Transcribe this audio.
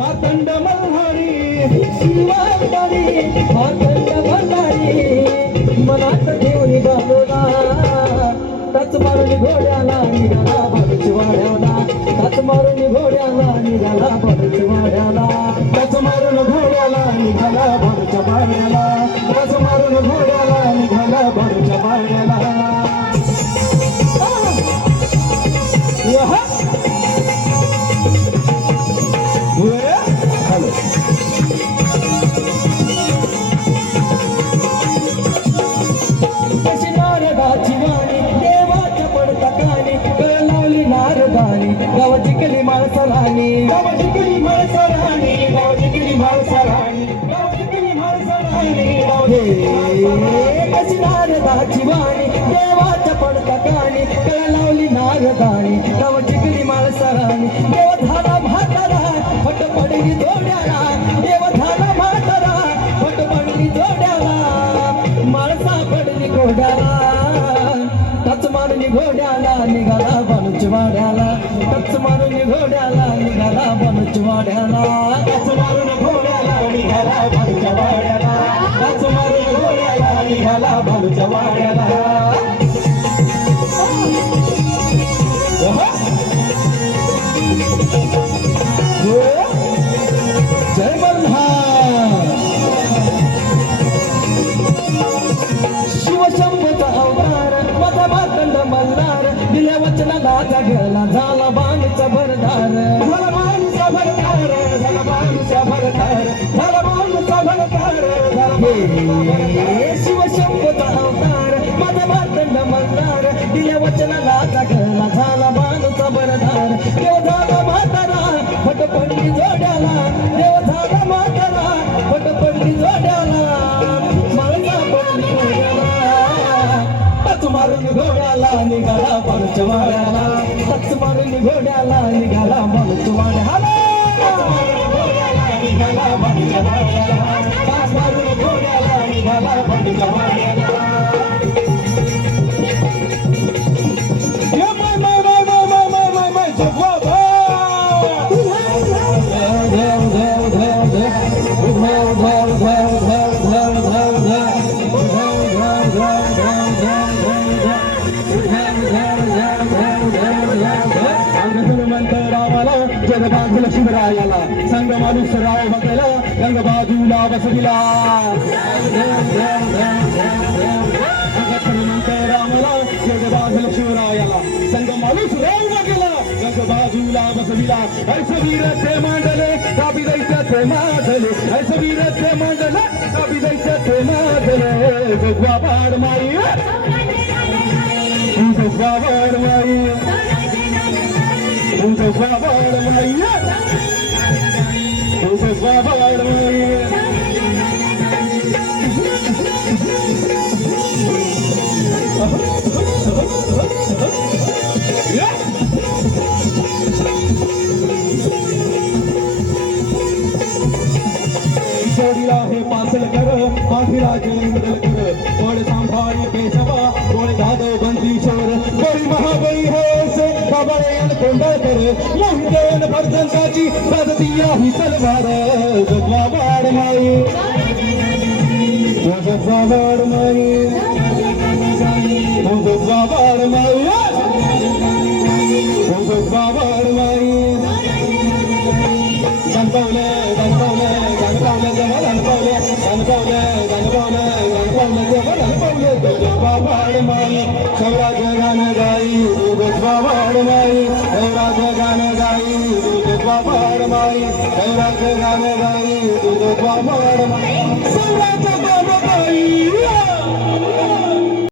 मातंड मल्हारी शिवारी मातंड मल्हारी मनात देवरी बाबूला टच मारून घोड्याला निघाला भरची वाड्याला टच मारून घोड्याला निघाला भरची वाड्याला टच मारून घोड्याला निघाला भरच्या वाड्याला टच मारून घोड्याला निघाला भरच्या वाड्याला गाव जिंकली माळसराणी गाव जिंकली माळसराणी गाव जिंकली माळसराणी गाव जिंकली माळसराणी कशी नारदाची वाणी देवाच्या पडता काणी कळ लावली नारदाणी गाव जिंकली माळसराणी देव झाला म्हातारा फट पडली जोड्याला देव झाला म्हातारा फट पडली जोड्याला माळसा पडली घोड्याला टच मारून घोड्याला निघाला बनूच वाड्याला टच मारून घोड्याला निघाला बनूच वाड्याला टच मारून घोड्याला निघाला बनूच वाड्याला टच मारून घोड्याला निघाला बनूच वाड्याला जय मल्हार शिवशंभूचा अवतार माझा मातंड मल्हार दिल्या वचनाला जागला झाला बाणचा भरदार झाला बाणचा भरदार झाला बाणचा भरदार झाला बाणचा भरदार शिवशंभूचा अवतार माझा मातंड मल्हार दिल्या वचनाला जागला झाला बाणचा भरदार देव झाला म्हातारा फट पडली जोड्याला देव झाला म्हातारा फट पडली जोड्याला माळसा पडली जोड्याला टच मारून घोड्याला निघाला बनूच वाड्याला टच मारून घोड्याला निघाला बनूच वाड्याला निघाला बनूच वाड्याला टच मारून घोड्याला निघाला बनूच वाड्याला शिवरायाला संग माणूस राव बघायला रंग बाजूला बसविला रामाला जग बाजूला शिवरायाला संग माणूस राव बघायला रंग बाजूला बसविला ऐसे वीराचे मांडले काबी दैत्याचे माजले ऐसे वीराचे मांडले काबी दैत्याचे माजले जोगवा बाड माई जोगवा बाड माई जोगवा बाड माई जोगवा बाड माई जोडीला हे पासल कर आखिरा जन्म बदल कर गोड सांभाळी पेशवा गोड दादो बंदी शोर गोडी महाबळी है से बाबायन कोंडा कर मोहिदेन भरजंताची साधतिया ही तलवार जोगवा बाड माई जोगवा बाड माई जोगवा बाड माई जोगवा बाड माई गणपवले गणपवले गणपवले जवळ गणपवले गणपवले गणपवले गणपवले जवळ गणपवले जोगवा बाड माई सौराज गाणं गाई जोगवा बाड माई सौराज गाणं गाई जोगवा बाड माई सौराज गाणं गाई जोगवा बाड माई